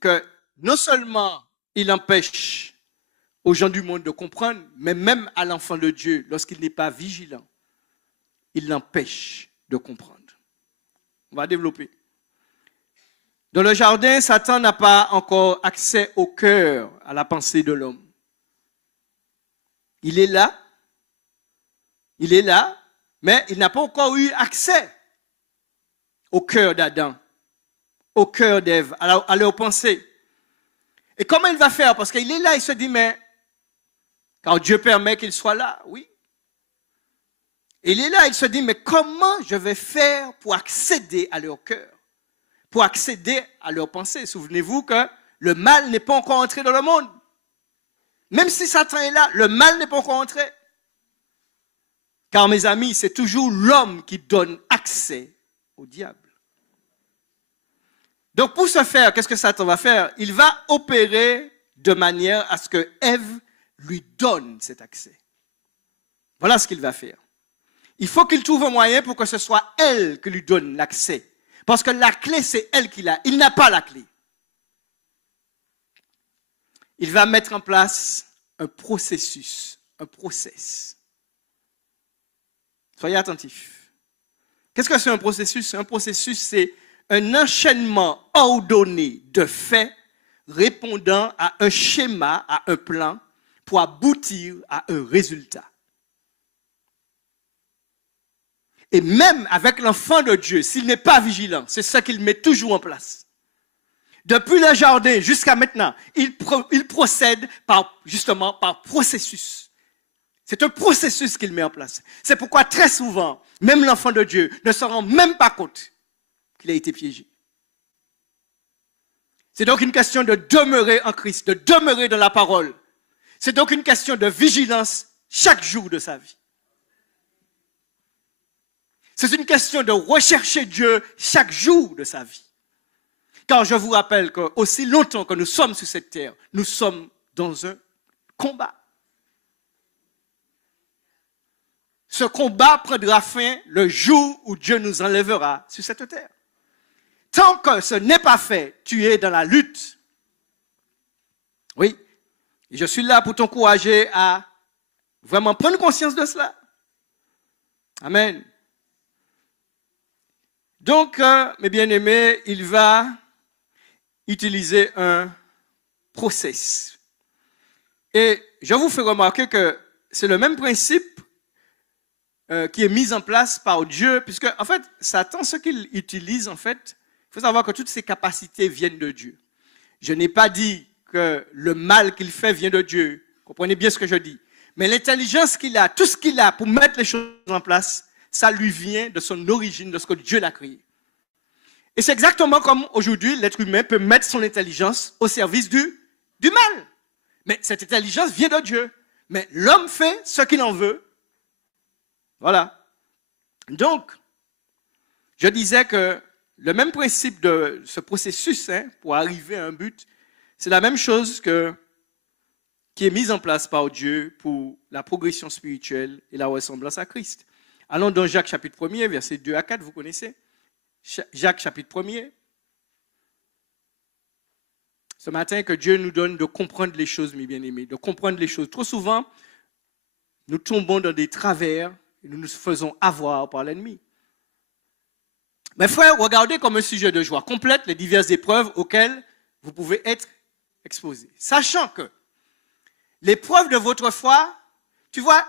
que non seulement il empêche aux gens du monde de comprendre, mais même à l'enfant de Dieu, lorsqu'il n'est pas vigilant, il l'empêche de comprendre. On va développer. Dans le jardin, Satan n'a pas encore accès au cœur, à la pensée de l'homme. Il est là, mais il n'a pas encore eu accès au cœur d'Adam, au cœur d'Ève, à leurs pensées. Et comment il va faire? Parce qu'il est là, il se dit, mais quand Dieu permet qu'il soit là, oui. Et il est là, il se dit, mais comment je vais faire pour accéder à leur cœur, pour accéder à leurs pensées? Souvenez-vous que le mal n'est pas encore entré dans le monde. Même si Satan est là, le mal n'est pas encore entré. Car mes amis, c'est toujours l'homme qui donne accès au diable. Donc pour ce faire, qu'est-ce que Satan va faire? Il va opérer de manière à ce que Ève lui donne cet accès. Voilà ce qu'il va faire. Il faut qu'il trouve un moyen pour que ce soit elle qui lui donne l'accès. Parce que la clé, c'est elle qui l'a. Il n'a pas la clé. Il va mettre en place un processus, un process. Soyez attentifs. Qu'est-ce que c'est un processus? Un processus, c'est un enchaînement ordonné de faits répondant à un schéma, à un plan, pour aboutir à un résultat. Et même avec l'enfant de Dieu, s'il n'est pas vigilant, c'est ça qu'il met toujours en place. Depuis le jardin jusqu'à maintenant, il procède justement par processus. C'est un processus qu'il met en place. C'est pourquoi très souvent, même l'enfant de Dieu ne se rend même pas compte qu'il a été piégé. C'est donc une question de demeurer en Christ, de demeurer dans la parole. C'est donc une question de vigilance chaque jour de sa vie. C'est une question de rechercher Dieu chaque jour de sa vie. Car je vous rappelle qu'aussi longtemps que nous sommes sur cette terre, nous sommes dans un combat. Ce combat prendra fin le jour où Dieu nous enlèvera sur cette terre. Tant que ce n'est pas fait, tu es dans la lutte. Oui, et je suis là pour t'encourager à vraiment prendre conscience de cela. Amen. Donc, mes bien-aimés, il va utiliser un process. Et je vous fais remarquer que c'est le même principe qui est mis en place par Dieu, puisque, en fait, Satan, ce qu'il utilise, en fait, il faut savoir que toutes ses capacités viennent de Dieu. Je n'ai pas dit que le mal qu'il fait vient de Dieu. Comprenez bien ce que je dis. Mais l'intelligence qu'il a, tout ce qu'il a pour mettre les choses en place, ça lui vient de son origine, de ce que Dieu l'a créé. Et c'est exactement comme aujourd'hui, l'être humain peut mettre son intelligence au service du mal. Mais cette intelligence vient de Dieu. Mais l'homme fait ce qu'il en veut. Voilà. Donc, je disais que le même principe de ce processus pour arriver à un but, c'est la même chose qui est mise en place par Dieu pour la progression spirituelle et la ressemblance à Christ. Allons dans Jacques chapitre 1er, versets 2 à 4, vous connaissez? Jacques chapitre 1er. Ce matin, que Dieu nous donne de comprendre les choses, mes bien-aimés, de comprendre les choses. Trop souvent, nous tombons dans des travers et nous nous faisons avoir par l'ennemi. Mes frères, regardez comme un sujet de joie complète les diverses épreuves auxquelles vous pouvez être exposés. Sachant que l'épreuve de votre foi, tu vois,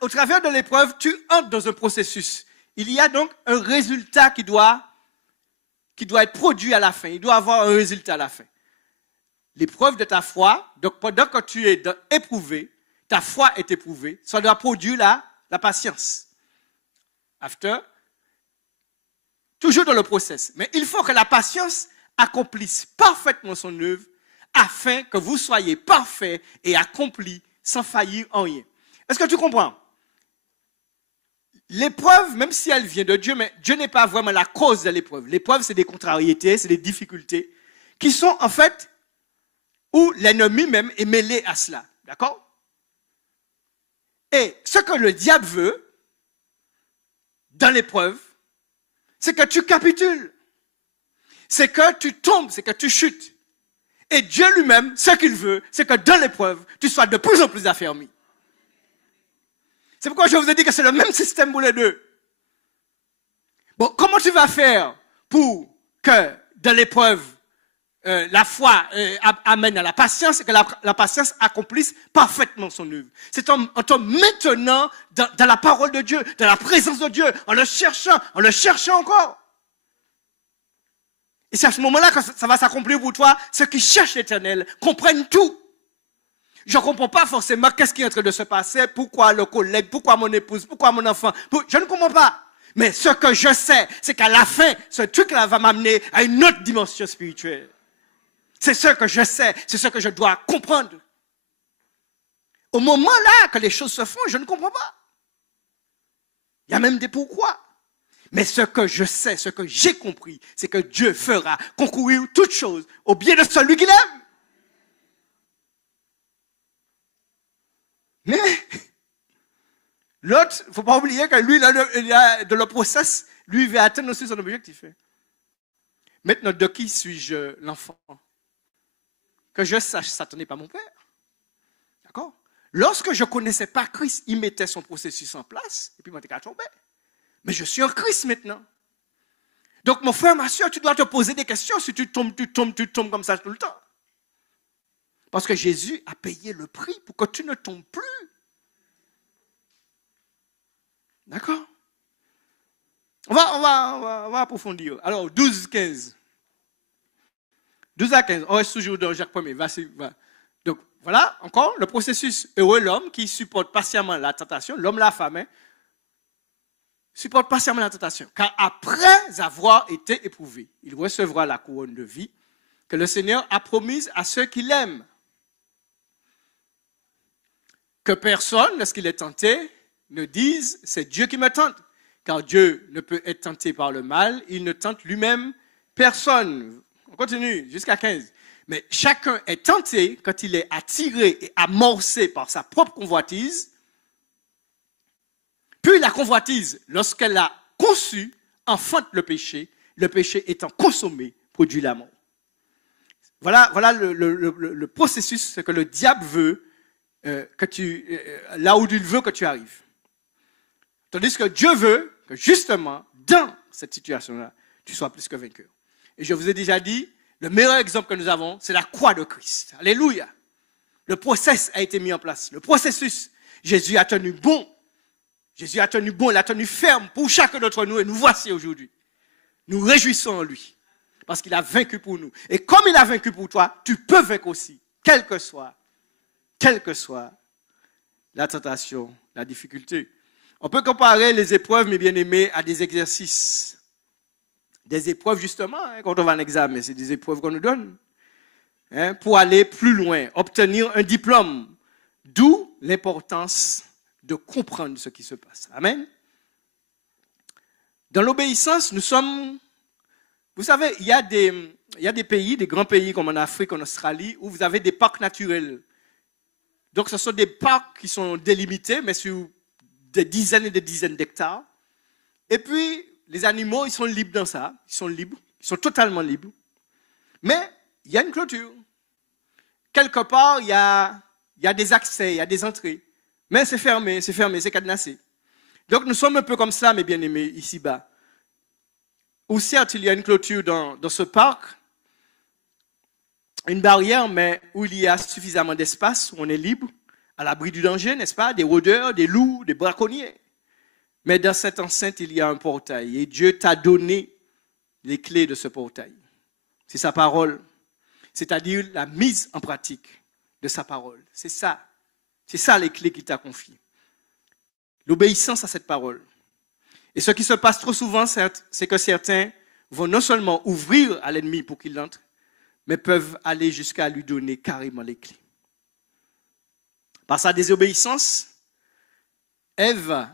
au travers de l'épreuve, tu entres dans un processus. Il y a donc un résultat qui doit être produit à la fin. Il doit avoir un résultat à la fin. L'épreuve de ta foi, donc pendant que tu es éprouvé, ta foi est éprouvée, ça doit produire la patience. After, toujours dans le process. Mais il faut que la patience accomplisse parfaitement son œuvre afin que vous soyez parfaits et accomplis sans faillir en rien. Est-ce que tu comprends? L'épreuve, même si elle vient de Dieu, mais Dieu n'est pas vraiment la cause de l'épreuve. L'épreuve, c'est des contrariétés, c'est des difficultés qui sont en fait où l'ennemi même est mêlé à cela. D'accord? Et ce que le diable veut dans l'épreuve, c'est que tu capitules. C'est que tu tombes, c'est que tu chutes. Et Dieu lui-même, ce qu'il veut, c'est que dans l'épreuve, tu sois de plus en plus affermi. C'est pourquoi je vous ai dit que c'est le même système pour les deux. Bon, comment tu vas faire pour que dans l'épreuve, la foi amène à la patience et que la patience accomplisse parfaitement son œuvre? C'est en te maintenant dans la parole de Dieu, dans la présence de Dieu, en le cherchant encore. Et c'est à ce moment-là que ça va s'accomplir pour toi. Ceux qui cherchent l'Éternel comprennent tout. Je ne comprends pas forcément qu'est-ce qui est en train de se passer, pourquoi le collègue, pourquoi mon épouse, pourquoi mon enfant. Je ne comprends pas. Mais ce que je sais, c'est qu'à la fin, ce truc-là va m'amener à une autre dimension spirituelle. C'est ce que je sais, c'est ce que je dois comprendre. Au moment-là que les choses se font, je ne comprends pas. Il y a même des pourquoi. Mais ce que je sais, ce que j'ai compris, c'est que Dieu fera concourir toutes choses au bien de celui qu'il aime. Mais l'autre, il ne faut pas oublier que lui, il a de le process, lui, il va atteindre aussi son objectif. Maintenant, de qui suis-je l'enfant? Que je sache, Satan n'est pas mon père. D'accord? Lorsque je ne connaissais pas Christ, il mettait son processus en place, et puis moi, j'étais tombé. Mais je suis en Christ maintenant. Donc, mon frère, ma soeur, tu dois te poser des questions si tu tombes comme ça tout le temps. Parce que Jésus a payé le prix pour que tu ne tombes plus. D'accord? On va approfondir. Alors, 12, 15. 12 à 15. On reste toujours dans Jacques 1er. Donc, voilà, encore, le processus. Heureux l'homme qui supporte patiemment la tentation. L'homme, la femme, supporte patiemment la tentation. Car après avoir été éprouvé, il recevra la couronne de vie que le Seigneur a promise à ceux qui l'aiment. Que personne, lorsqu'il est tenté, ne dise « c'est Dieu qui me tente ». Car Dieu ne peut être tenté par le mal, il ne tente lui-même personne. On continue jusqu'à 15. Mais chacun est tenté quand il est attiré et amorcé par sa propre convoitise. Puis la convoitise, lorsqu'elle l'a conçue, enfante le péché étant consommé, produit la mort. Voilà le processus, ce que le diable veut, là où il veut que tu arrives. Tandis que Dieu veut que justement, dans cette situation-là, tu sois plus que vainqueur. Et je vous ai déjà dit, le meilleur exemple que nous avons, c'est la croix de Christ. Alléluia. Le process a été mis en place. Le processus, Jésus a tenu bon. Jésus a tenu bon, il a tenu ferme pour chacun d'entre nous et nous voici aujourd'hui. Nous réjouissons en lui parce qu'il a vaincu pour nous. Et comme il a vaincu pour toi, tu peux vaincre aussi, quelle que soit la tentation, la difficulté. On peut comparer les épreuves, mes bien-aimés, à des exercices. Des épreuves, justement, quand on va en examen, c'est des épreuves qu'on nous donne. Pour aller plus loin, obtenir un diplôme. D'où l'importance de comprendre ce qui se passe. Amen. Dans l'obéissance, nous sommes... Vous savez, il y a des pays, des grands pays comme en Afrique, en Australie, où vous avez des parcs naturels. Donc, ce sont des parcs qui sont délimités, mais sur des dizaines et des dizaines d'hectares. Et puis, les animaux, ils sont libres dans ça. Ils sont totalement libres. Mais, il y a une clôture. Quelque part, il y a des accès, il y a des entrées. Mais c'est fermé, c'est cadenassé. Donc, nous sommes un peu comme ça, mes bien-aimés, ici-bas. Où certes, il y a une clôture dans ce parc, une barrière, mais où il y a suffisamment d'espace, où on est libre, à l'abri du danger, n'est-ce pas? Des rôdeurs, des loups, des braconniers. Mais dans cette enceinte, il y a un portail. Et Dieu t'a donné les clés de ce portail. C'est sa parole. C'est-à-dire la mise en pratique de sa parole. C'est ça. C'est ça les clés qu'il t'a confiées. L'obéissance à cette parole. Et ce qui se passe trop souvent, c'est que certains vont non seulement ouvrir à l'ennemi pour qu'il entre, mais peuvent aller jusqu'à lui donner carrément les clés. Par sa désobéissance, Ève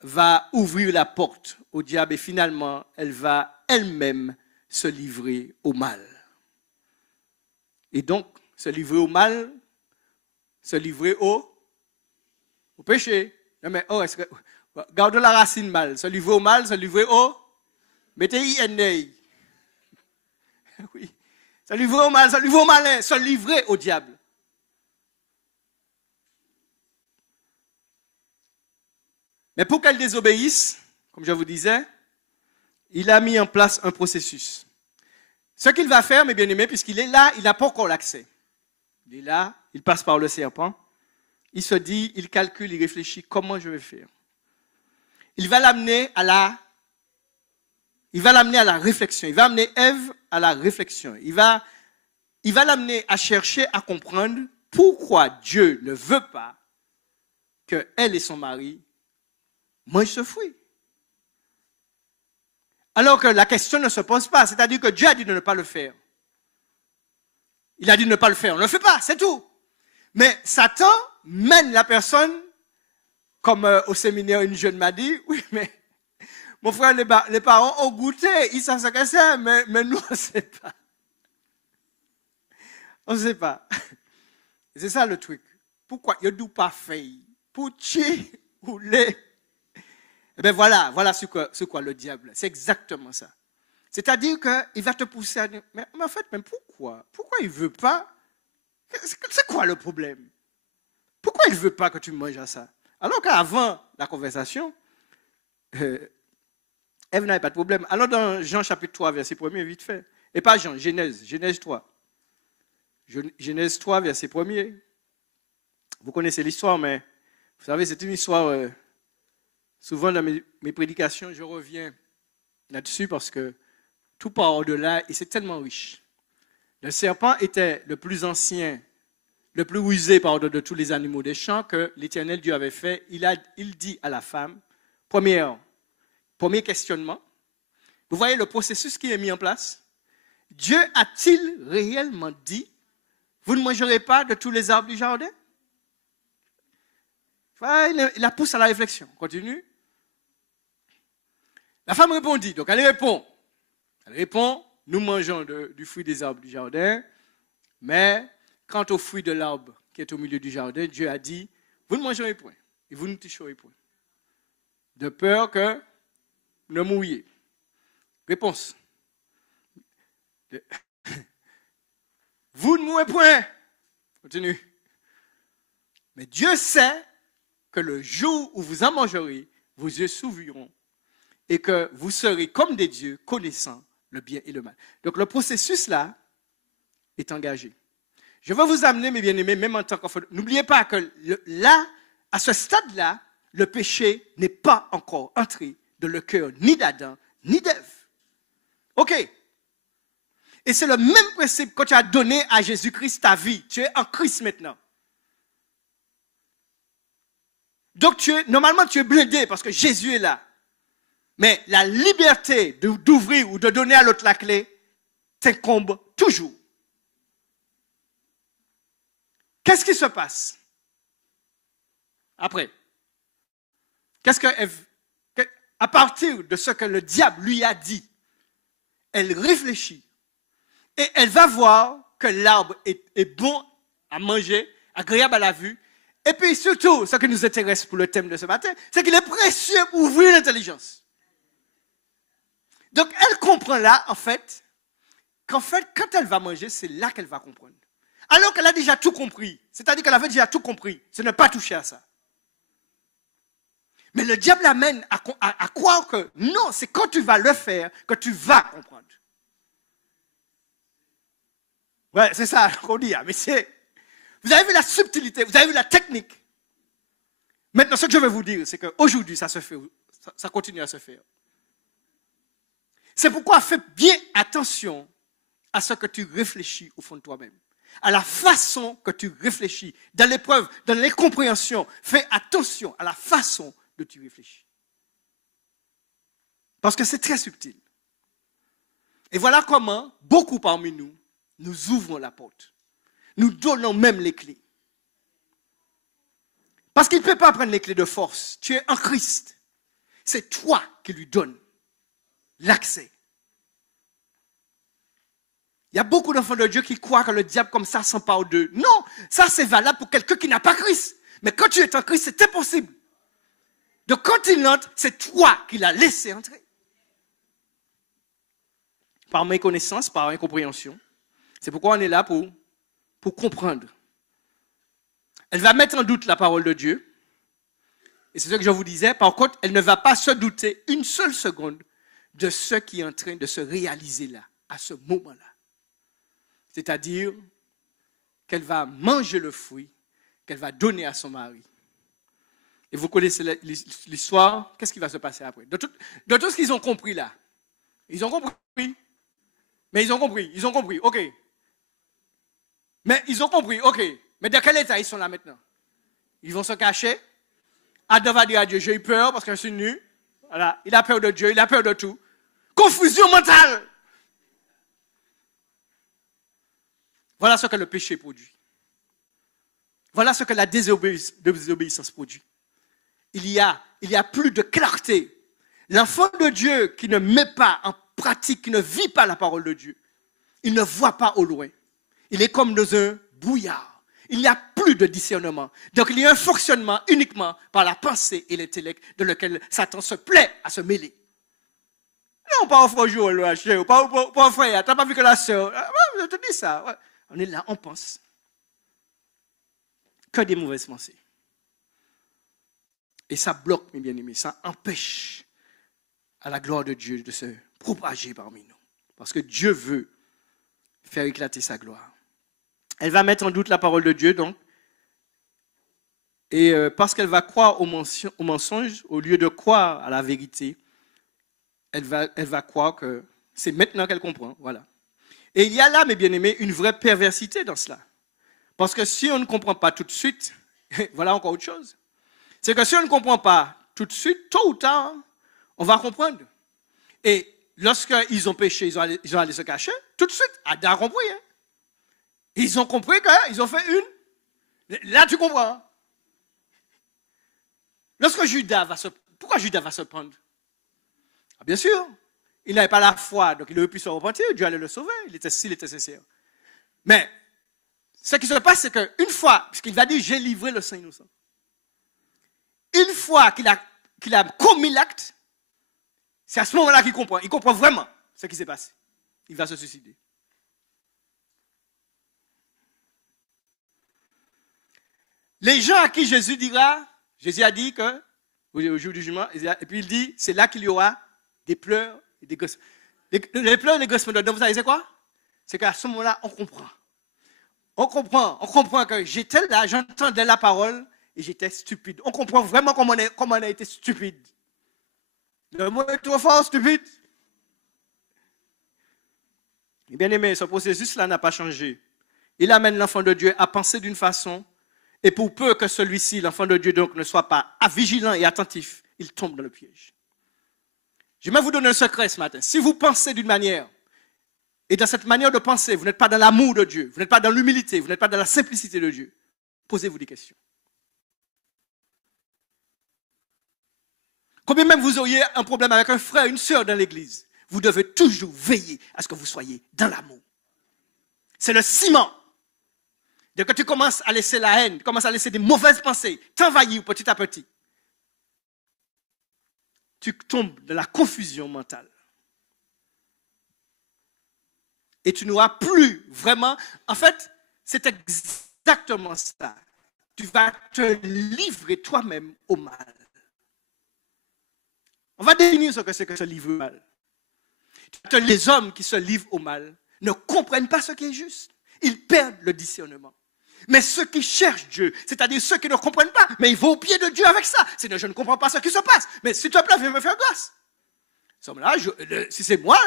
va ouvrir la porte au diable et finalement, elle va elle-même se livrer au mal. Et donc, se livrer au mal, se livrer au péché. Non mais, garde la racine mal. Se livrer au mal, se livrer au... Mettez I-N-A. Oui. Se livrer au mal, se livrer au malin, se livrer au diable. Mais pour qu'elle désobéisse, comme je vous disais, il a mis en place un processus. Ce qu'il va faire, mes bien-aimés, puisqu'il est là, il n'a pas encore l'accès. Il est là, il passe par le serpent. Il se dit, il calcule, il réfléchit, comment je vais faire? Il va l'amener à la réflexion. Il va amener Ève à la réflexion. Il va l'amener à chercher à comprendre pourquoi Dieu ne veut pas qu'elle et son mari mangent ce fruit. Alors que la question ne se pose pas. C'est-à-dire que Dieu a dit de ne pas le faire. Il a dit de ne pas le faire. On ne le fait pas, c'est tout. Mais Satan mène la personne, comme au séminaire, une jeune m'a dit, oui, mais mon frère, les parents ont goûté, ils savent ce que c'est, mais nous, on ne sait pas. On ne sait pas. C'est ça le truc. Pourquoi il ne pas faire pour tuer ou les... Eh bien voilà ce quoi le diable. C'est exactement ça. C'est-à-dire qu'il va te pousser à dire, mais en fait, mais pourquoi? Pourquoi il ne veut pas? C'est quoi le problème? Pourquoi il ne veut pas que tu manges à ça? Alors qu'avant la conversation, Ève n'avait pas de problème. Alors dans Jean chapitre 3, verset 1er, vite fait. Et pas Jean, Genèse 3. Genèse 3, verset 1er. Vous connaissez l'histoire, mais vous savez, c'est une histoire... souvent dans mes prédications, je reviens là-dessus parce que tout part au-delà et c'est tellement riche. Le serpent était le plus ancien, le plus rusé de tous les animaux des champs que l'Éternel Dieu avait fait. Il dit à la femme, premier questionnement, vous voyez le processus qui est mis en place? Dieu a-t-il réellement dit, vous ne mangerez pas de tous les arbres du jardin? Il la pousse à la réflexion. Continue. La femme répondit. Donc elle répond, nous mangeons du fruit des arbres du jardin, mais quant au fruit de l'arbre qui est au milieu du jardin, Dieu a dit, vous ne mangerez point et vous ne toucherez point, de peur que vous ne mouriez. Réponse. Vous ne mourrez point. Continue. Mais Dieu sait que le jour où vous en mangerez, vos yeux s'ouvriront et que vous serez comme des dieux connaissant le bien et le mal. Donc le processus là est engagé. Je veux vous amener, mes bien-aimés, même en tant qu'enfant. N'oubliez pas que là, à ce stade-là, le péché n'est pas encore entré dans le cœur ni d'Adam, ni d'Ève. OK. Et c'est le même principe que tu as donné à Jésus-Christ ta vie. Tu es en Christ maintenant. Donc normalement tu es blindé parce que Jésus est là. Mais la liberté d'ouvrir ou de donner à l'autre la clé t'incombe toujours. Qu'est-ce qui se passe après? À partir de ce que le diable lui a dit, elle réfléchit et elle va voir que l'arbre est bon à manger, agréable à la vue. Et puis surtout, ce qui nous intéresse pour le thème de ce matin, c'est qu'il est précieux pour ouvrir l'intelligence. Donc elle comprend là, en fait, quand elle va manger, c'est là qu'elle va comprendre. Alors qu'elle a déjà tout compris. C'est-à-dire qu'elle avait déjà tout compris. Ce n'est pas toucher à ça. Mais le diable l'amène à croire que non, c'est quand tu vas le faire que tu vas comprendre. Ouais, c'est ça qu'on dit. Mais vous avez vu la subtilité, vous avez vu la technique. Maintenant, ce que je vais vous dire, c'est qu'aujourd'hui, ça se fait, ça continue à se faire. C'est pourquoi fais bien attention à ce que tu réfléchis au fond de toi-même. À la façon que tu réfléchis. Dans l'épreuve, dans les compréhensions, fais attention à la façon dont tu réfléchis. Parce que c'est très subtil. Et voilà comment, beaucoup parmi nous, nous ouvrons la porte. Nous donnons même les clés. Parce qu'il ne peut pas prendre les clés de force. Tu es en Christ. C'est toi qui lui donnes l'accès. Il y a beaucoup d'enfants de Dieu qui croient que le diable comme ça s'empare d'eux. Non, ça c'est valable pour quelqu'un qui n'a pas Christ. Mais quand tu es en Christ, c'est impossible. Donc quand il entre, c'est toi qui l'as laissé entrer. Par méconnaissance, par incompréhension. C'est pourquoi on est là pour comprendre. Elle va mettre en doute la parole de Dieu. Et c'est ce que je vous disais. Par contre, elle ne va pas se douter une seule seconde de ce qui est en train de se réaliser là, à ce moment-là. C'est-à-dire qu'elle va manger le fruit qu'elle va donner à son mari. Et vous connaissez l'histoire, qu'est-ce qui va se passer après? De tout ce qu'ils ont compris là. Ils ont compris. Mais ils ont compris, ok. Mais ils ont compris, ok. Mais dans quel état ils sont là maintenant? Ils vont se cacher. Adam va dire à Dieu, j'ai eu peur parce que je suis nu. Voilà. Il a peur de Dieu, il a peur de tout. Confusion mentale. Voilà ce que le péché produit. Voilà ce que la désobéissance produit. Il y a plus de clarté. L'enfant de Dieu qui ne met pas en pratique, qui ne vit pas la parole de Dieu, il ne voit pas au loin. Il est comme dans un brouillard. Il n'y a plus de discernement. Donc il y a un fonctionnement uniquement par la pensée et l'intellect dans lequel Satan se plaît à se mêler. Non, pas au frère Joël, pas au frère, tu n'as pas vu que la sœur. Je te dis ça. Ouais. On est là, on pense. Que des mauvaises pensées. Et ça bloque, mes bien-aimés, ça empêche à la gloire de Dieu de se propager parmi nous. Parce que Dieu veut faire éclater sa gloire. Elle va mettre en doute la parole de Dieu, donc. Et parce qu'elle va croire au mensonge, au lieu de croire à la vérité, elle va croire que c'est maintenant qu'elle comprend. Voilà. Et il y a là, mes bien-aimés, une vraie perversité dans cela. Parce que si on ne comprend pas tout de suite, voilà encore autre chose. C'est que si on ne comprend pas tout de suite, tôt ou tard, on va comprendre. Et lorsqu'ils ont péché, ils ont allé se cacher, tout de suite, Adam a compris. Hein? Ils ont compris qu'ils ont fait une. Là, tu comprends. Lorsque pourquoi Judas va se prendre? Ah, bien sûr, il n'avait pas la foi, donc il aurait pu se repentir, Dieu allait le sauver, s'il était sincère. Mais, ce qui se passe, c'est qu'une fois, puisqu'il va dire, j'ai livré le sang innocent, une fois qu'il a commis l'acte, c'est à ce moment-là qu'il comprend. Il comprend vraiment ce qui s'est passé. Il va se suicider. Les gens à qui Jésus a dit que, au jour du jugement, et puis il dit, c'est là qu'il y aura des pleurs et des grincements. Les pleurs et les grincements de dents, vous savez c'est quoi? C'est qu'à ce moment-là, on comprend. On comprend que j'étais là, j'entendais la parole et j'étais stupide. On comprend vraiment comment on a été stupide. Le mot est trop fort, stupide. Et bien aimé, ce processus-là n'a pas changé. Il amène l'enfant de Dieu à penser d'une façon, et pour peu que celui-ci, l'enfant de Dieu, donc, ne soit pas vigilant et attentif, il tombe dans le piège. Je vais vous donner un secret ce matin. Si vous pensez d'une manière, et dans cette manière de penser, vous n'êtes pas dans l'amour de Dieu, vous n'êtes pas dans l'humilité, vous n'êtes pas dans la simplicité de Dieu, posez-vous des questions. Combien même vous auriez un problème avec un frère, une sœur dans l'église, vous devez toujours veiller à ce que vous soyez dans l'amour. C'est le ciment. Dès que tu commences à laisser la haine, tu commences à laisser des mauvaises pensées t'envahir petit à petit, tu tombes dans la confusion mentale. Et tu n'auras plus vraiment... En fait, c'est exactement ça. Tu vas te livrer toi-même au mal. On va définir ce que c'est que se livrer au mal. Les hommes qui se livrent au mal ne comprennent pas ce qui est juste. Ils perdent le discernement. Mais ceux qui cherchent Dieu, c'est-à-dire ceux qui ne comprennent pas, mais ils vont au pied de Dieu avec ça. C'est-à-dire, je ne comprends pas ce qui se passe. Mais s'il te plaît, viens me faire grâce. Là, si c'est moi,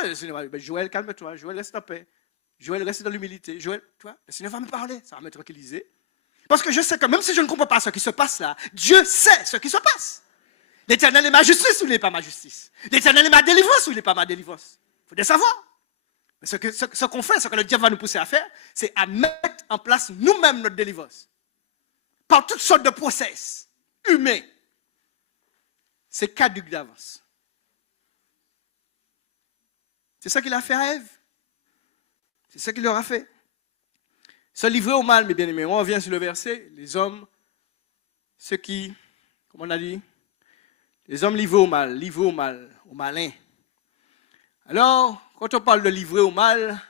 Joël, calme-toi. Joël, reste en paix. Joël, reste dans l'humilité. Joël, toi, le Seigneur va me parler. Ça va me tranquilliser. Parce que je sais que même si je ne comprends pas ce qui se passe là, Dieu sait ce qui se passe. L'Éternel est ma justice ou il n'est pas ma justice? L'Éternel est ma délivrance ou il n'est pas ma délivrance? Il faut bien savoir. Mais ce qu'on fait, ce que le diable va nous pousser à faire, c'est à mettre en place nous-mêmes notre délivrance. Par toutes sortes de process humains. C'est caduc d'avance. C'est ça qu'il a fait à Ève. C'est ça qu'il leur a fait. Se livrer au mal, mes bien-aimés. On revient sur le verset. Les hommes, ceux qui, comme on a dit, les hommes livrés au mal, au malin. Alors, quand on parle de livrer au mal,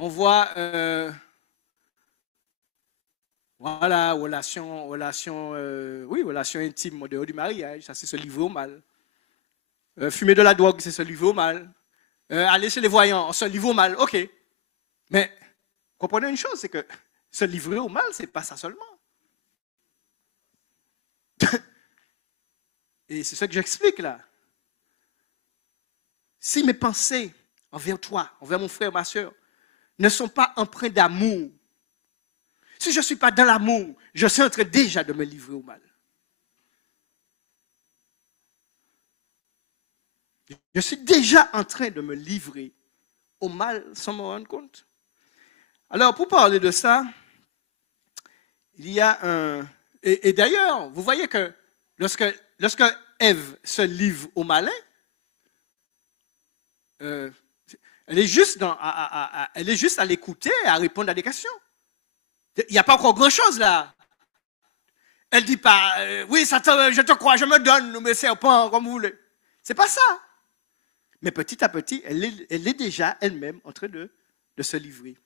on voit, voilà, relation intime en dehors du mariage, ça c'est se livrer au mal. Fumer de la drogue, c'est se livrer au mal. Aller chez les voyants, on se livre au mal, ok. Mais comprenez une chose, c'est que se livrer au mal, c'est pas ça seulement. Et c'est ce que j'explique là. Si mes pensées envers toi, envers mon frère, ma soeur, ne sont pas empreintes d'amour, si je ne suis pas dans l'amour, je suis en train déjà de me livrer au mal. Je suis déjà en train de me livrer au mal sans me rendre compte. Alors, pour parler de ça, il y a un... Et d'ailleurs, vous voyez que lorsque Ève se livre au malin, elle est juste à l'écouter et à répondre à des questions. Il n'y a pas encore grand-chose là. Elle ne dit pas, oui, Satan, je te crois, je me donne, mes serpents, comme vous voulez. Ce n'est pas ça. Mais petit à petit, elle est déjà elle-même en train de se livrer.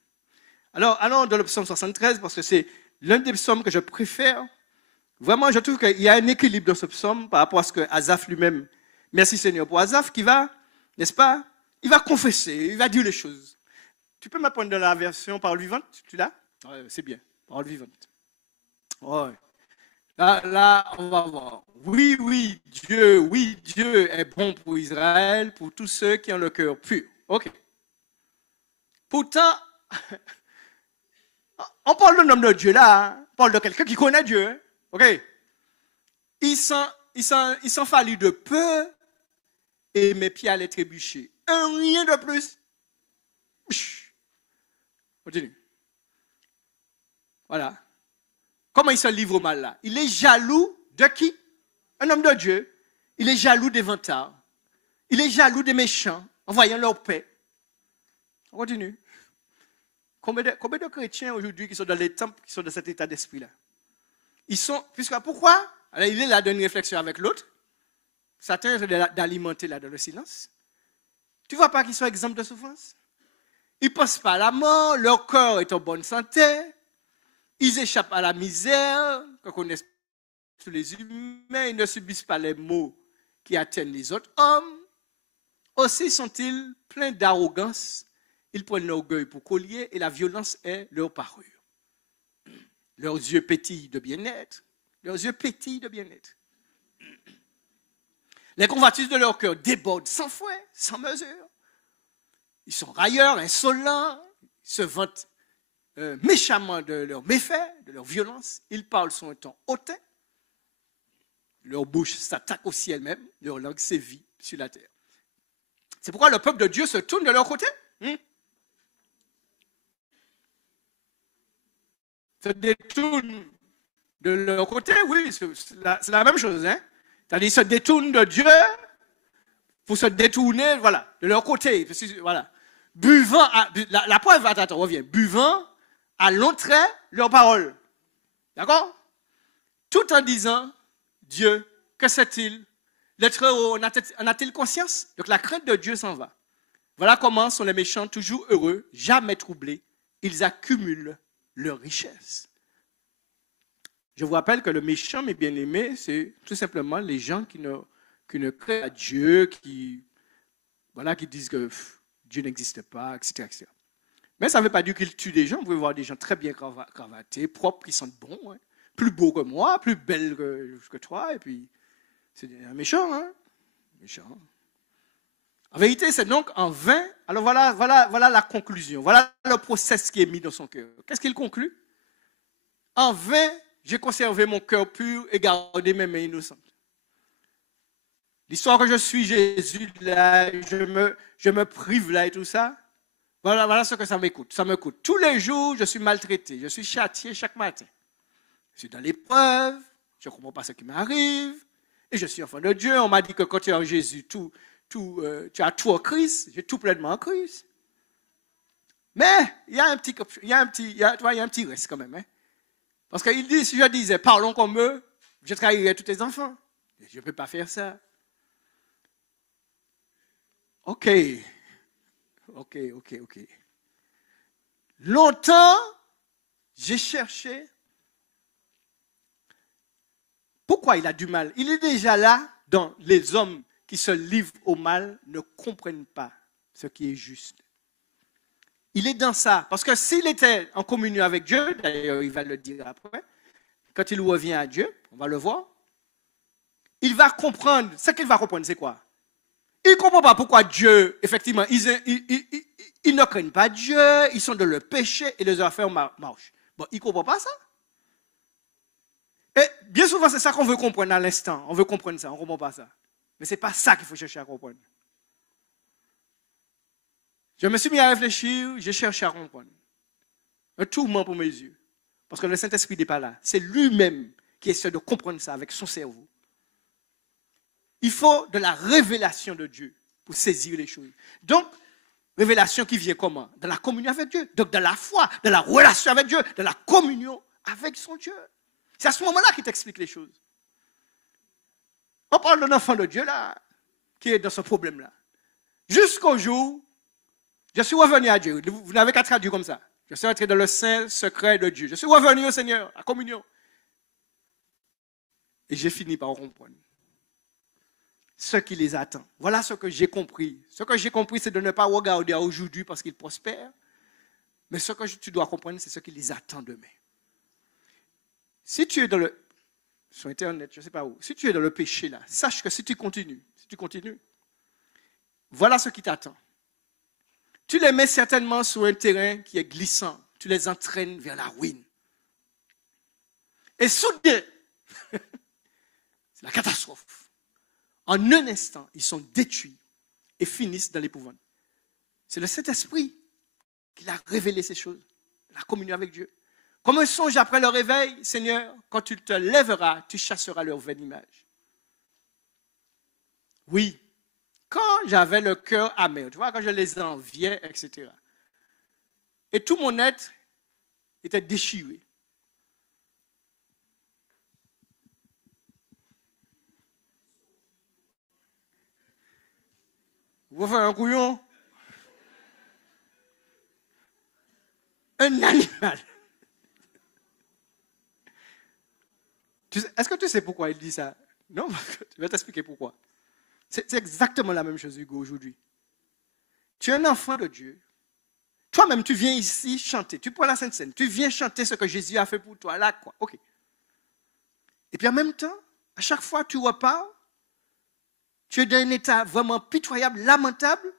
Alors, allons dans le psaume 73, parce que c'est l'un des psaumes que je préfère. Vraiment, je trouve qu'il y a un équilibre dans ce psaume par rapport à ce que Asaph lui-même, merci Seigneur pour Asaph, qui va, n'est-ce pas, il va confesser, il va dire les choses. Tu peux m'apprendre de la version parole vivante, tu l'as? Ouais, c'est bien, parole vivante. Ouais. Là, on va voir. Oui, Dieu est bon pour Israël, pour tous ceux qui ont le cœur pur. Ok. Pourtant, on parle d'un homme de Dieu là, hein. On parle de quelqu'un qui connaît Dieu. Hein. Ok. Il s'en fallut de peu et mes pieds allaient trébucher. Rien de plus. Continue. Voilà. Comment il se livre au mal là? Il est jaloux de qui? Un homme de Dieu. Il est jaloux des vantards. Il est jaloux des méchants en voyant leur paix. On continue. Combien de chrétiens aujourd'hui qui sont dans les temples, qui sont dans cet état d'esprit-là? Ils sont, pourquoi? Alors, il est là d'une réflexion avec l'autre. Satan est d'alimenter là dans le silence. Tu ne vois pas qu'ils sont exempts de souffrance? Ils ne pensent pas à la mort, leur corps est en bonne santé. Ils échappent à la misère, qu'on connaisse tous les humains, ils ne subissent pas les maux qui atteignent les autres hommes. Aussi sont-ils pleins d'arrogance. Ils prennent l'orgueil pour collier et la violence est leur parure. Leurs yeux pétillent de bien-être. Leurs yeux pétillent de bien-être. Les convoitises de leur cœur débordent sans fouet, sans mesure. Ils sont railleurs, insolents, ils se vantent méchamment de leurs méfaits, de leur violence. Ils parlent sur un ton hautain. Leur bouche s'attaque au ciel même. Leur langue sévit sur la terre. C'est pourquoi le peuple de Dieu se tourne de leur côté. Se détourne de leur côté, oui, c'est la même chose. Hein? C'est-à-dire se détournent de Dieu pour se détourner, voilà, de leur côté. Voilà. Buvant, la preuve, attends, reviens. Buvant à l'entrée leurs paroles. D'accord? Tout en disant, Dieu, que c'est-il? L'être heureux, en a-t-il conscience? Donc la crainte de Dieu s'en va. Voilà comment sont les méchants toujours heureux, jamais troublés. Ils accumulent leur richesse. Je vous rappelle que le méchant, mes bien-aimés, c'est tout simplement les gens qui ne créent pas Dieu, qui disent que Dieu n'existe pas, etc., etc. Mais ça ne veut pas dire qu'ils tuent des gens. Vous pouvez voir des gens très bien cravatés, propres, qui sentent bon, hein, plus beaux que moi, plus belles que toi, et puis c'est un méchant, hein? Méchant. En vérité, c'est donc en vain. Alors voilà la conclusion. Voilà le process qui est mis dans son cœur. Qu'est-ce qu'il conclut? En vain, j'ai conservé mon cœur pur et gardé mes mains innocentes. L'histoire que je suis Jésus, là, je me prive là et tout ça. Voilà ce que ça m'écoute. Ça me coûte. Tous les jours, je suis maltraité. Je suis châtié chaque matin. Je suis dans l'épreuve. Je ne comprends pas ce qui m'arrive. Et je suis enfant de Dieu. On m'a dit que quand tu es en Jésus, tu as tout en Christ. J'ai tout pleinement en Christ. Mais il y a un petit reste quand même. Hein? Parce qu'il dit, si je disais, parlons comme eux, je trahirais tous tes enfants. Je ne peux pas faire ça. Ok. Longtemps, j'ai cherché. Pourquoi il a du mal? Il est déjà là dans les hommes qui se livrent au mal, ne comprennent pas ce qui est juste. Il est dans ça. Parce que s'il était en communion avec Dieu, d'ailleurs il va le dire après, quand il revient à Dieu, on va le voir, il va comprendre. Ce qu'il va comprendre, c'est quoi? Il ne comprend pas pourquoi Dieu, effectivement, ils ne craignent pas Dieu, ils sont dans le péché et les affaires marchent. Bon, il ne comprend pas ça. Et bien souvent, c'est ça qu'on veut comprendre à l'instant. On veut comprendre ça, on ne comprend pas ça. Mais ce n'est pas ça qu'il faut chercher à comprendre. Je me suis mis à réfléchir, j'ai cherché à comprendre. Un tourment pour mes yeux. Parce que le Saint-Esprit n'est pas là. C'est lui-même qui essaie de comprendre ça avec son cerveau. Il faut de la révélation de Dieu pour saisir les choses. Donc, révélation qui vient comment? Dans la communion avec Dieu. Donc, dans la foi, dans la relation avec Dieu, dans la communion avec son Dieu. C'est à ce moment-là qu'il t'explique les choses. On parle d'un enfant de Dieu là, qui est dans ce problème-là. Jusqu'au jour, je suis revenu à Dieu. Vous n'avez qu'à traduire comme ça. Je suis entré dans le saint secret de Dieu. Je suis revenu au Seigneur, à communion. Et j'ai fini par comprendre ce qui les attend. Voilà ce que j'ai compris. Ce que j'ai compris, c'est de ne pas regarder à aujourd'hui parce qu'ils prospèrent. Mais ce que tu dois comprendre, c'est ce qui les attend demain. Si tu es dans le... Sur Internet, je ne sais pas où. Si tu es dans le péché là, sache que si tu continues, voilà ce qui t'attend. Tu les mets certainement sur un terrain qui est glissant. Tu les entraînes vers la ruine. Et soudain, c'est la catastrophe. En un instant, ils sont détruits et finissent dans l'épouvante. C'est le Saint-Esprit qui a révélé ces choses, la communion avec Dieu. Comme un songe après le réveil, Seigneur, quand tu te lèveras, tu chasseras leur vaine image. Oui, quand j'avais le cœur amer, tu vois, quand je les enviais, etc. Et tout mon être était déchiré. Vous faites un couillon? Un animal. Est-ce que tu sais pourquoi il dit ça? Non, je vais t'expliquer pourquoi. C'est exactement la même chose, Hugo, aujourd'hui. Tu es un enfant de Dieu. Toi-même, tu viens ici chanter. Tu prends la Sainte Seine. Tu viens chanter ce que Jésus a fait pour toi. Là, quoi. OK. Et puis en même temps, à chaque fois que tu repars, tu es dans un état vraiment pitoyable, lamentable.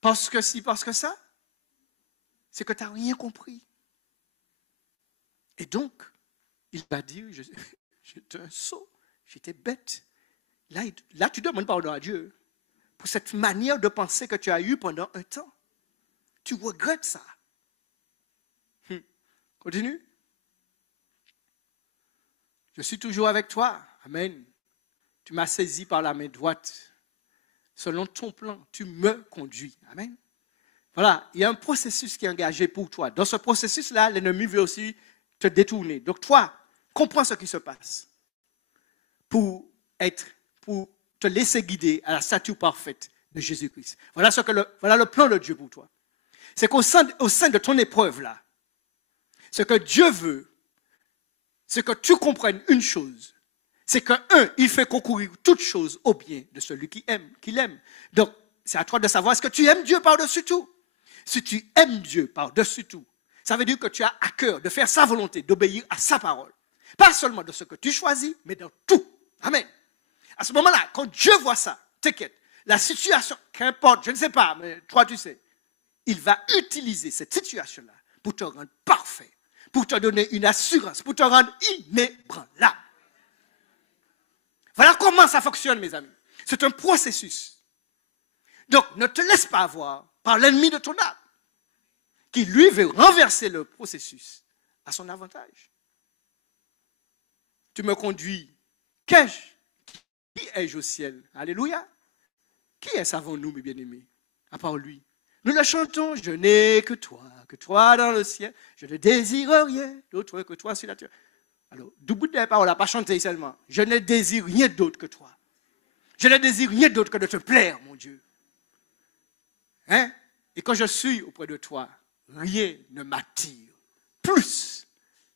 Parce que si, parce que ça, c'est que tu n'as rien compris. Et donc, il va dire, j'étais un sot, j'étais bête. Là, tu demandes pardon à Dieu pour cette manière de penser que tu as eue pendant un temps. Tu regrettes ça. Continue. Je suis toujours avec toi. Amen. Tu m'as saisi par la main droite. Selon ton plan, tu me conduis. Amen. Voilà, il y a un processus qui est engagé pour toi. Dans ce processus-là, l'ennemi veut aussi te détourner. Donc toi, comprends ce qui se passe pour te laisser guider à la stature parfaite de Jésus-Christ. Voilà le plan de Dieu pour toi. C'est qu'au sein de ton épreuve-là, ce que Dieu veut, c'est que tu comprennes une chose. C'est que, il fait concourir toutes choses au bien de celui qu'il aime. Donc, c'est à toi de savoir, est-ce que tu aimes Dieu par-dessus tout? Si tu aimes Dieu par-dessus tout, ça veut dire que tu as à cœur de faire sa volonté, d'obéir à sa parole. Pas seulement de ce que tu choisis, mais dans tout. Amen. À ce moment-là, quand Dieu voit ça, t'inquiète, la situation, qu'importe, je ne sais pas, mais toi tu sais, il va utiliser cette situation-là pour te rendre parfait, pour te donner une assurance, pour te rendre inébranlable. Voilà comment ça fonctionne, mes amis. C'est un processus. Donc, ne te laisse pas avoir par l'ennemi de ton âme, qui lui veut renverser le processus à son avantage. Tu me conduis. Qui ai-je au ciel? Alléluia. Qui est savons-nous, mes bien-aimés, à part lui? Nous le chantons, je n'ai que toi dans le ciel. Je ne désire rien d'autre que toi sur la terre. Alors, du bout de la parole, on n'a pas chanté seulement. Je ne désire rien d'autre que toi. Je ne désire rien d'autre que de te plaire, mon Dieu. Hein? Et quand je suis auprès de toi, rien ne m'attire plus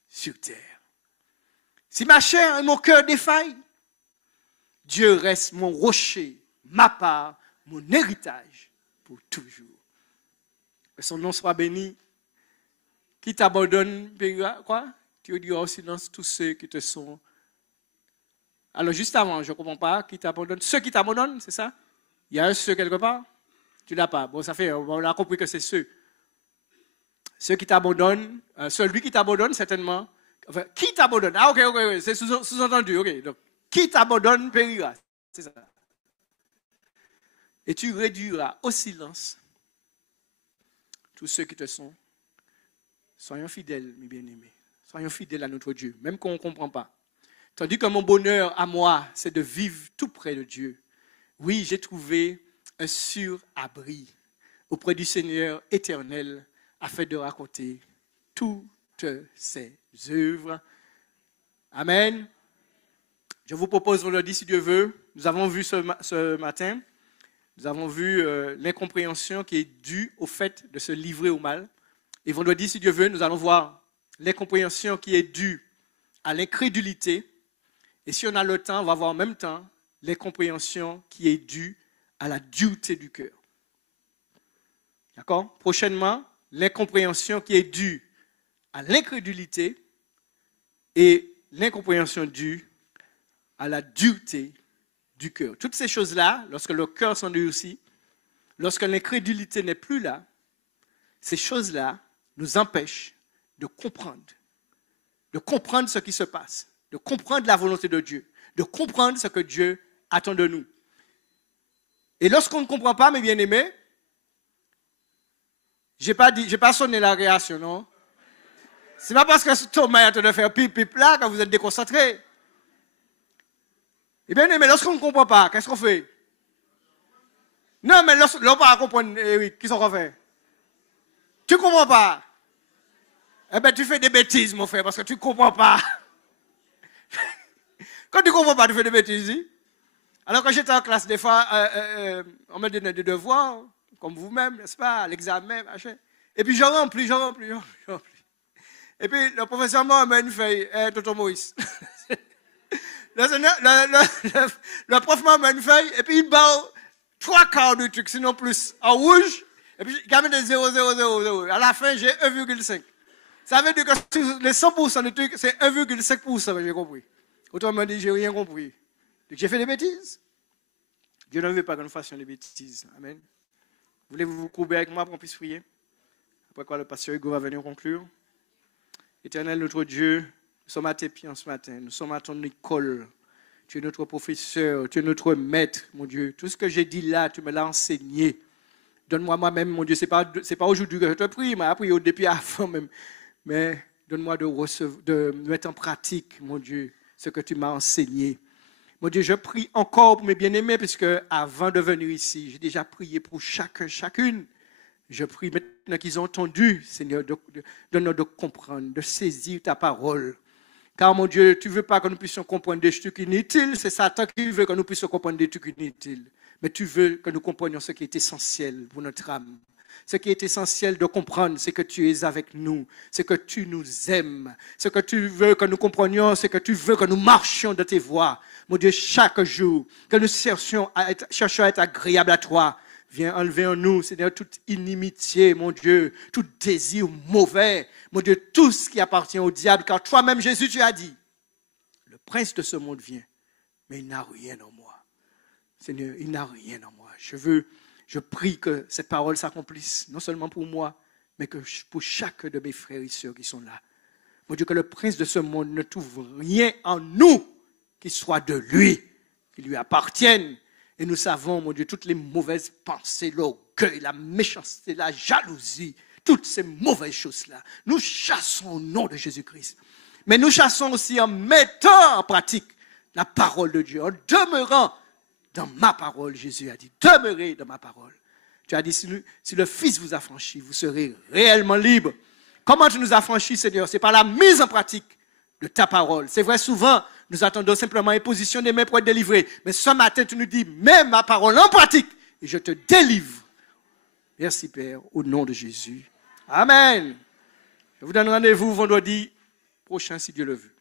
sur terre. Si ma chair et mon cœur défaillent, Dieu reste mon rocher, ma part, mon héritage pour toujours. Que son nom soit béni. Qui t'abandonne, quoi? Tu diras au silence tous ceux qui te sont. Alors juste avant, je ne comprends pas, qui t'abandonne. Ceux qui t'abandonnent, c'est ça? Il y a un ceux quelque part? Tu n'as pas. Bon, ça fait, on a compris que c'est ceux. Ceux qui t'abandonnent, celui qui t'abandonne, certainement. Enfin, qui t'abandonne? Ah, ok, c'est sous-entendu, ok. Donc, qui t'abandonne périra. C'est ça. Et tu réduiras au silence tous ceux qui te sont. Soyons fidèles, mes bien-aimés. Soyons fidèles à notre Dieu, même quand on ne comprend pas. Tandis que mon bonheur à moi, c'est de vivre tout près de Dieu. Oui, j'ai trouvé un sûr abri auprès du Seigneur éternel afin de raconter toutes ses œuvres. Amen. Je vous propose vendredi, si Dieu veut, nous avons vu ce matin, nous avons vu l'incompréhension qui est due au fait de se livrer au mal. Et vendredi, si Dieu veut, nous allons voir l'incompréhension qui est due à l'incrédulité. Et si on a le temps, on va voir en même temps l'incompréhension qui est due à la dureté du cœur. D'accord? Prochainement, l'incompréhension qui est due à l'incrédulité et l'incompréhension due à la dureté du cœur. Toutes ces choses-là, lorsque le cœur s'endurcit, lorsque l'incrédulité n'est plus là, ces choses-là nous empêchent de comprendre ce qui se passe, de comprendre la volonté de Dieu, de comprendre ce que Dieu attend de nous. Et lorsqu'on ne comprend pas, mes bien-aimés, je n'ai pas sonné la réaction, non? Ce n'est pas parce que Thomas est en train de faire pip là que vous êtes déconcentré. Eh bien, mais lorsqu'on ne comprend pas, qu'est-ce qu'on fait? Non, mais lorsqu'on ne peut pas comprendre, oui, qu'est-ce qu'on fait? Tu ne comprends pas? Eh bien, tu fais des bêtises, mon frère, parce que tu ne comprends pas. Quand tu ne comprends pas, tu fais des bêtises. Hein? Alors, quand j'étais en classe, des fois, on me donnait des devoirs, comme vous-même, n'est-ce pas, à l'examen, machin. Et puis, je remplis. Et puis, le professeur m'a amené une feuille, Tonton Maurice. Le prof m'a amené une feuille, et puis il bat 3/4 du truc, sinon plus, en rouge. Et puis, il a mis des 0,000. À la fin, j'ai 1,5. Ça veut dire que sur les 100% du truc, c'est 1,5%, j'ai compris. Autrement dit, je n'ai rien compris. Donc, j'ai fait des bêtises. Dieu ne veut pas que nous fassions des bêtises. Amen. Voulez-vous vous courber avec moi pour qu'on puisse prier? Après quoi, le pasteur Hugo va venir conclure. Éternel, notre Dieu, nous sommes à tes pieds ce matin. Nous sommes à ton école. Tu es notre professeur. Tu es notre maître, mon Dieu. Tout ce que j'ai dit là, tu me l'as enseigné. Donne-moi moi-même, mon Dieu. Ce n'est pas aujourd'hui que je te prie, mais après, depuis avant même. Mais donne-moi de mettre en pratique, mon Dieu, ce que tu m'as enseigné. Mon Dieu, je prie encore pour mes bien-aimés, puisque avant de venir ici, j'ai déjà prié pour chacune. Je prie maintenant qu'ils ont entendu, Seigneur, donne-nous de comprendre, de saisir ta parole. Car, mon Dieu, tu ne veux pas que nous puissions comprendre des trucs inutiles. C'est Satan qui veut que nous puissions comprendre des trucs inutiles. Mais tu veux que nous comprenions ce qui est essentiel pour notre âme. Ce qui est essentiel de comprendre, c'est que tu es avec nous, c'est que tu nous aimes. Ce que tu veux que nous comprenions, c'est que tu veux que nous marchions de tes voies. Mon Dieu, chaque jour, que nous cherchions à être agréables à toi. Viens enlever en nous, Seigneur, toute inimitié, mon Dieu, tout désir mauvais. Mon Dieu, tout ce qui appartient au diable. Car toi-même, Jésus, tu as dit, le prince de ce monde vient, mais il n'a rien en moi. Seigneur, il n'a rien en moi. Je prie que cette parole s'accomplisse, non seulement pour moi, mais que pour chacun de mes frères et sœurs qui sont là. Mon Dieu, que le prince de ce monde ne trouve rien en nous qui soit de lui, qui lui appartienne. Et nous savons, mon Dieu, toutes les mauvaises pensées, l'orgueil, la méchanceté, la jalousie, toutes ces mauvaises choses-là, nous chassons au nom de Jésus-Christ. Mais nous chassons aussi en mettant en pratique la parole de Dieu, en demeurant dans ma parole. Jésus a dit, demeurez dans ma parole. Tu as dit, si le Fils vous affranchit, vous serez réellement libre. Comment tu nous affranchis, Seigneur? C'est par la mise en pratique de ta parole. C'est vrai, souvent, nous attendons simplement imposition des mains pour être délivrés. Mais ce matin, tu nous dis, mets ma parole en pratique et je te délivre. Merci Père, au nom de Jésus. Amen. Je vous donne rendez-vous vendredi prochain si Dieu le veut.